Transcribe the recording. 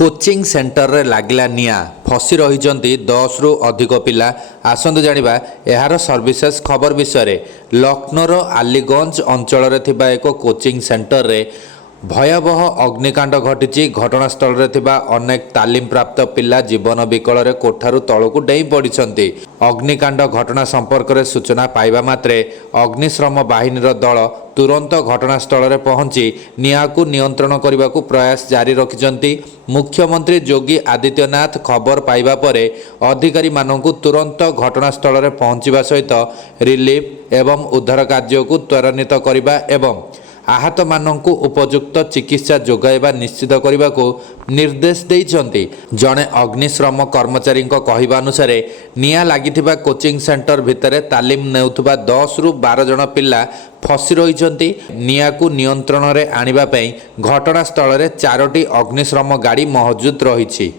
Coaching centre रे लागिला निया फसी रही 10 रु अधिक पिला आसंतु जानिबा एहार सर्विसेस खबर विषय लखनौर आलीगंज अंचल एक कोचिंग सेंटर रे भयावह अग्निकांड घटी घटनास्थल रे अनेक तालीम प्राप्त पिला जीवन विकल कोठारू तलू डेई पड़ती। अग्निकांड घटना संपर्क में सूचना पाइबा मात्रे अग्निशम बाहिनी दल तुरंत घटनास्थल में पहुंची निआ को नियंत्रण करने को प्रयास जारी रखिंट। मुख्यमंत्री योगी आदित्यनाथ खबर पाइबा परे अधिकारी मानू तुरंत घटनास्थल में पहुंचवा सहित रिलीफ एवं उद्धार कार्य को त्वरान्वित करने एवं आहत मानू उपयुक्त चिकित्सा जोगाइबा निश्चित करने को निर्देश देइछन्ति। जड़े अग्निश्रम कर्मचारी कहवा अनुसार निआ लगी कोचिंग सेंटर भितर तालीम नेउथुबा 10 रु 12 जन पिला फसी रही निआ को नियंत्रण में आनिबा पई घटनास्थल में 4टी अग्निश्रम गाड़ी मौजूद रही।